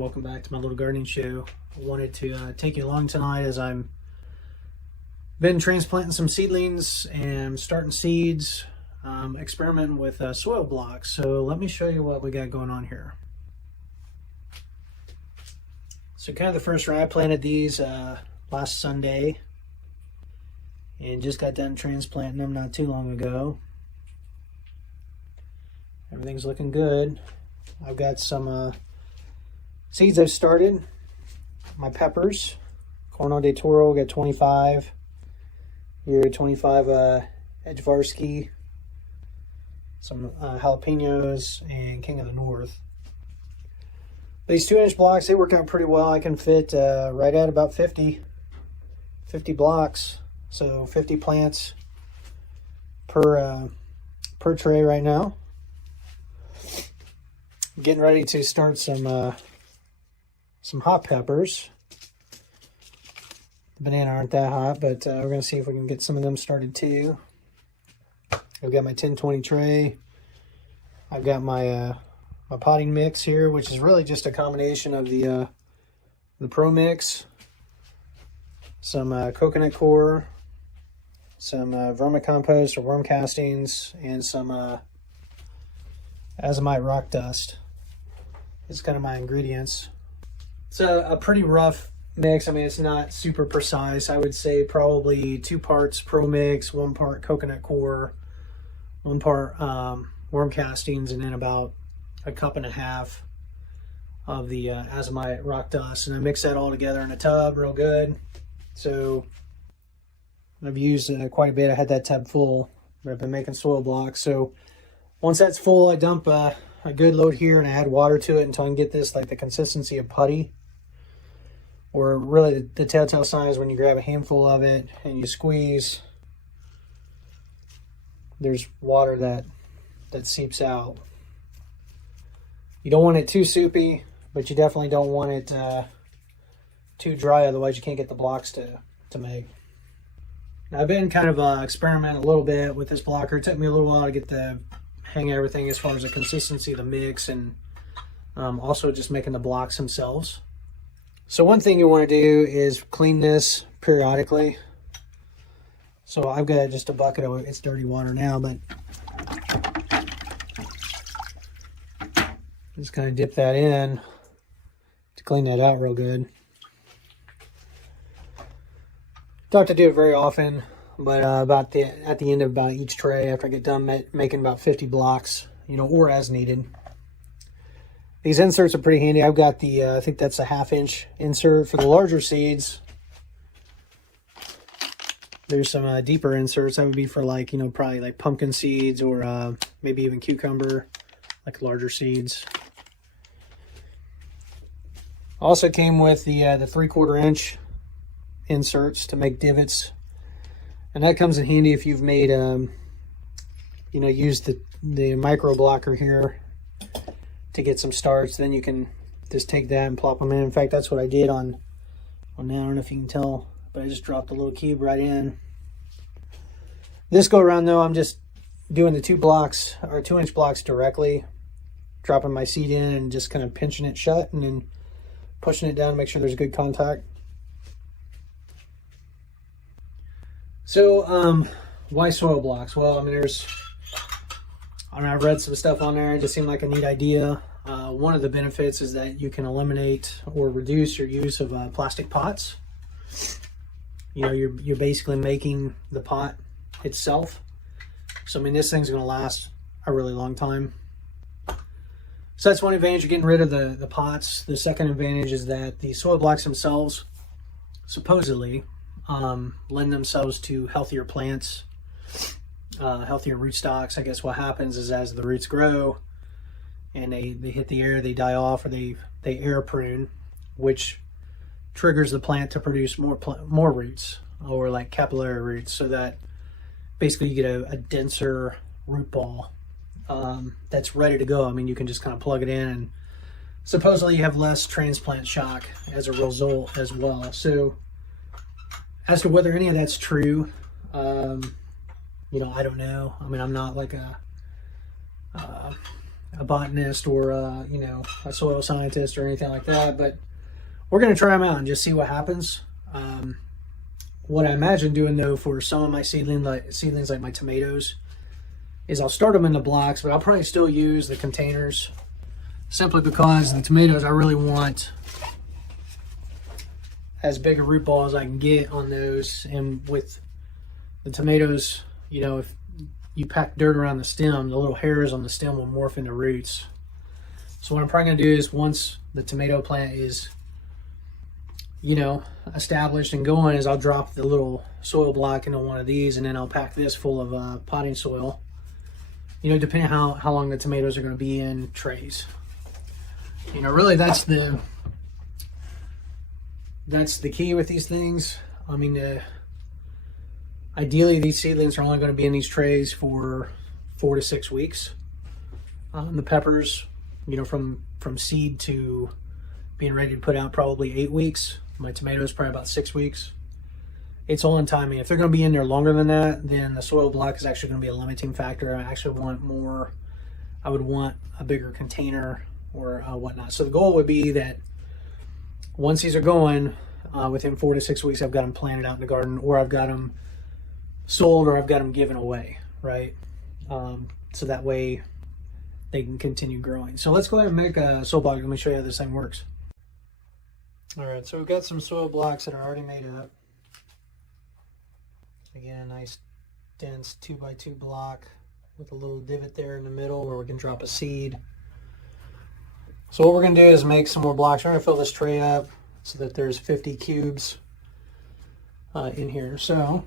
welcome back to my little gardening show. I wanted to take you along tonight as I'm been transplanting some seedlings and starting seeds, experimenting with soil blocks. So let me show you what we got going on here. So kind of the first row, I planted these last Sunday and just got done transplanting them not too long ago. Everything's looking good. I've got some seeds I've started. My peppers, Corno de Toro, got 25. Here, 25 Edgevarsky. Some jalapenos and King of the North. These 2-inch blocks, they work out pretty well. I can fit right at about 50 blocks. So 50 plants per tray right now. Getting ready to start some hot peppers. The banana aren't that hot, but we're going to see if we can get some of them started too. I've got my 10-20 tray. I've got my my potting mix here, which is really just a combination of the Pro Mix, some coconut coir, some vermicompost or worm castings, and some azomite rock dust. It's kind of my ingredients. It's a pretty rough mix. I mean, it's not super precise. I would say probably 2 parts Pro Mix, 1 part coconut coir, 1 part worm castings, and then about 1.5 cups of the azomite rock dust. And I mix that all together in a tub real good. So I've used quite a bit. I had that tub full, but I've been making soil blocks. So once that's full, I dump a good load here and I add water to it until I can get this like the consistency of putty. Or really the telltale sign is when you grab a handful of it and you squeeze, there's water that seeps out. You don't want it too soupy, but you definitely don't want it too dry, otherwise you can't get the blocks to make. Now, I've been kind of experimenting a little bit with this blocker. It took me a little while to get the hang of everything as far as the consistency of the mix, and also just making the blocks themselves. So one thing you want to do is clean this periodically. So I've got just a bucket of it's dirty water now, but just kind of dip that in to clean that out real good. Don't have to do it very often, but at the end of about each tray, after I get done making about 50 blocks, or as needed. These inserts are pretty handy. I've got the, I think that's a 1/2-inch insert. For the larger seeds, there's some deeper inserts. That would be for like, probably like pumpkin seeds or maybe even cucumber, like larger seeds. Also came with the 3/4 inch inserts to make divots. And that comes in handy if you've made, used the micro blocker here to get some starts. Then you can just take that and plop them in. In fact, that's what I did on that. I don't know if you can tell, but I just dropped the little cube right in. This go around though, I'm just doing the 2-inch blocks directly, dropping my seed in and just kind of pinching it shut and then pushing it down to make sure there's good contact. So, why soil blocks? Well, I've read some stuff on there. It just seemed like a neat idea. One of the benefits is that you can eliminate or reduce your use of plastic pots. You're basically making the pot itself. So, I mean, this thing's going to last a really long time. So that's one advantage. You're getting rid of the pots. The second advantage is that the soil blocks themselves supposedly lend themselves to healthier plants, healthier rootstocks. I guess what happens is as the roots grow and they hit the air, they die off, or they air prune, which triggers the plant to produce more roots, or like capillary roots, so that basically you get a denser root ball that's ready to go. I mean, you can just kind of plug it in, and supposedly you have less transplant shock as a result as well. So as to whether any of that's true, I don't know. I mean, I'm not like a a botanist or you know, a soil scientist or anything like that, but we're going to try them out and just see what happens. What I imagine doing though for some of my seedlings like my tomatoes is I'll start them in the blocks, but I'll probably still use the containers, simply because the tomatoes, I really want as big a root ball as I can get on those. And with the tomatoes, you know, if you pack dirt around the stem, the little hairs on the stem will morph into roots. So what I'm probably gonna do is, once the tomato plant is, you know, established and going, is I'll drop the little soil block into one of these, and then I'll pack this full of potting soil, you know, depending on how long the tomatoes are going to be in trays. You know, really that's the key with these things. I mean, ideally these seedlings are only going to be in these trays for 4 to 6 weeks. The peppers, you know, from seed to being ready to put out, probably 8 weeks. My tomatoes probably about 6 weeks. It's all in timing. If they're going to be in there longer than that, then the soil block is actually going to be a limiting factor. I actually want more. I would want a bigger container or whatnot. So the goal would be that once these are going, within 4 to 6 weeks, I've got them planted out in the garden, or I've got them sold, or I've got them given away, right? So that way they can continue growing. So let's go ahead and make a soil block. Let me show you how this thing works. All right, so we've got some soil blocks that are already made up. Again, a nice dense 2x2 block with a little divot there in the middle where we can drop a seed. So what we're going to do is make some more blocks. We're going to fill this tray up so that there's 50 cubes in here. So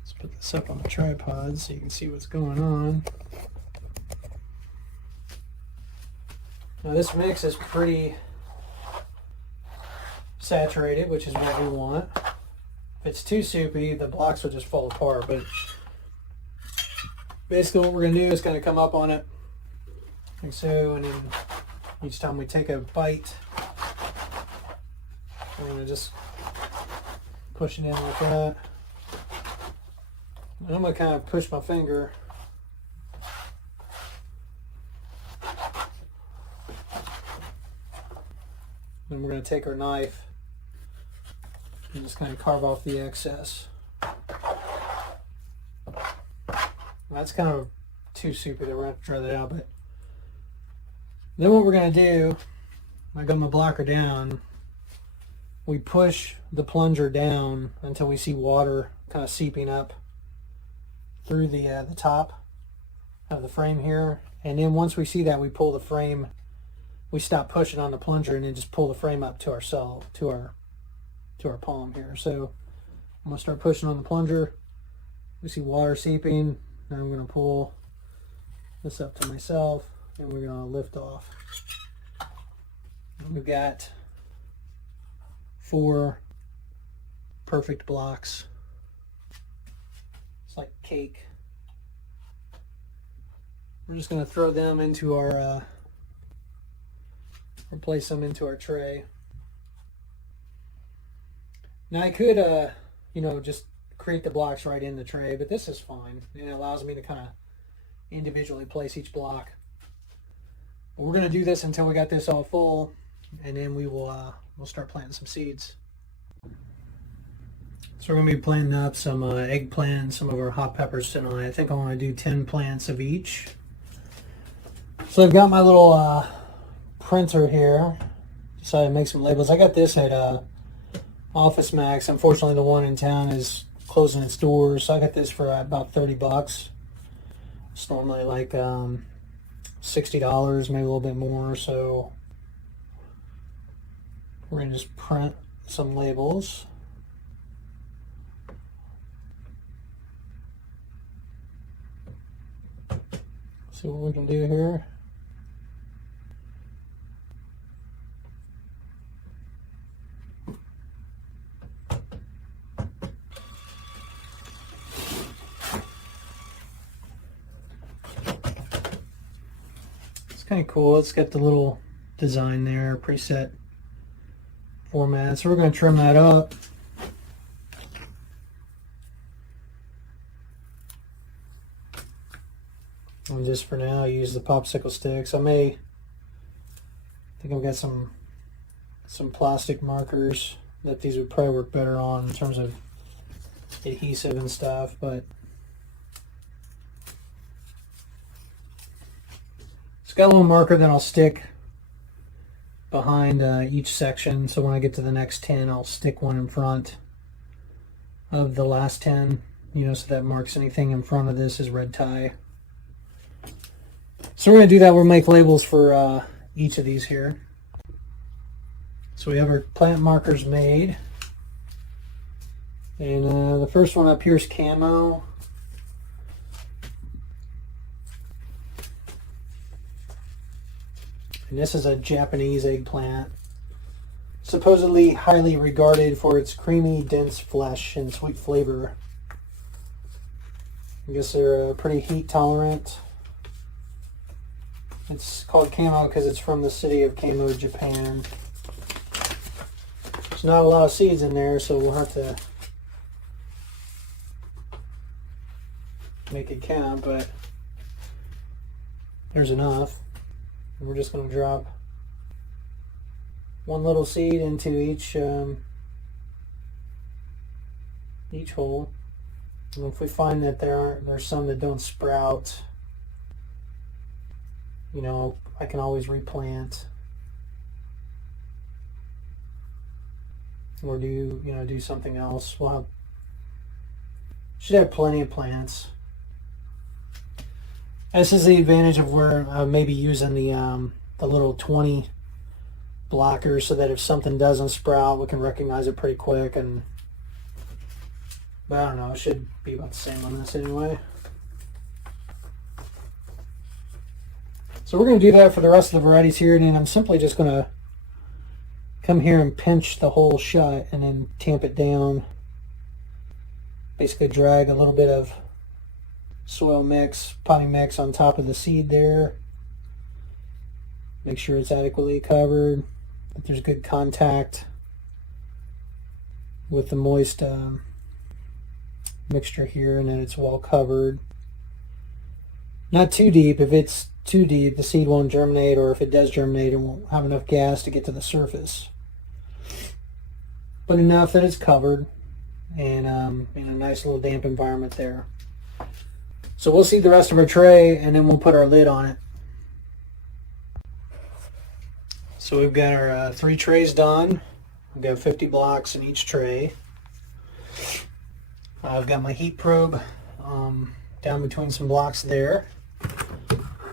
let's put this up on the tripod so you can see what's going on. Now this mix is pretty saturated, which is what we want. If it's too soupy, the blocks will just fall apart. But basically what we're going to do is kind of come up on it like so, and then each time we take a bite, we're going to just push it in like that. And I'm going to kind of push my finger. Then we're going to take our knife and just kind of carve off the excess. That's kind of too soupy there. We're going to have to try that out. But then what we're going to do, I got my blocker down, we push the plunger down until we see water kind of seeping up through the top of the frame here. And then once we see that, we pull the frame, we stop pushing on the plunger and then just pull the frame up to our palm here. So I'm gonna start pushing on the plunger. We see water seeping. Now I'm gonna pull this up to myself and we're gonna lift off. And we've got 4 perfect blocks. It's like cake. We're just gonna throw them into our or place them into our tray. Now I could, you know, just create the blocks right in the tray, but this is fine. It allows me to kind of individually place each block. But we're going to do this until we got this all full, and then we will we'll start planting some seeds. So we're going to be planting up some eggplant, some of our hot peppers tonight. I think I want to do 10 plants of each. So I've got my little printer here. Decided to make some labels. I got this at Office Max. Unfortunately, the one in town is closing its doors, so I got this for about 30 bucks. It's normally like $60, maybe a little bit more. So we're gonna just print some labels. See what we can do here. Kind of cool. It's got the little design there, preset format. So we're going to trim that up. And just for now, I use the popsicle sticks. I think I've got some plastic markers that these would probably work better on in terms of adhesive and stuff, but it's got a little marker that I'll stick behind each section, so when I get to the next 10, I'll stick one in front of the last 10, so that marks anything in front of this is red tie. So we're going to do that. We'll make labels for each of these here. So we have our plant markers made. And the first one up here is camo. And this is a Japanese eggplant. Supposedly highly regarded for its creamy, dense flesh and sweet flavor. I guess they're pretty heat tolerant. It's called camo because it's from the city of Kamo, Japan. There's not a lot of seeds in there, so we'll have to make it count, but there's enough. And we're just going to drop one little seed into each hole. And if we find that there's some that don't sprout, I can always replant or do something else. Should have plenty of plants. This is the advantage of where I may be using the little 20 blockers, so that if something doesn't sprout, we can recognize it pretty quick. But I don't know, it should be about the same on this anyway. So we're going to do that for the rest of the varieties here, and then I'm simply just going to come here and pinch the hole shut and then tamp it down. Basically drag a little bit of soil mix, potting mix on top of the seed there. Make sure it's adequately covered, that there's good contact with the moist mixture here, and then it's well covered. Not too deep. If it's too deep, the seed won't germinate, or if it does germinate, it won't have enough gas to get to the surface. But enough that it's covered and in a nice little damp environment there. So we'll seed the rest of our tray, and then we'll put our lid on it. So we've got our 3 trays done. We've got 50 blocks in each tray. I've got my heat probe down between some blocks there.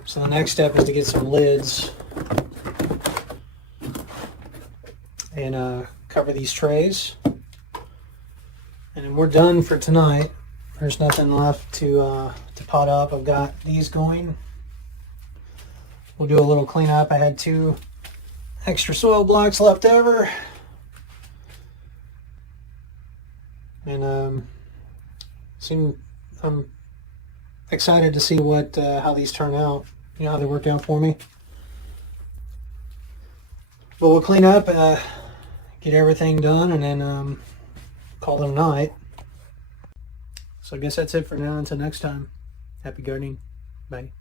So the next step is to get some lids and cover these trays. And then we're done for tonight. There's nothing left to pot up. I've got these going. We'll do a little cleanup. I had 2 extra soil blocks left over. And I'm excited to see how these turn out. How they worked out for me. But we'll clean up, get everything done, and then call it a night. So I guess that's it for now. Until next time, happy gardening. Bye.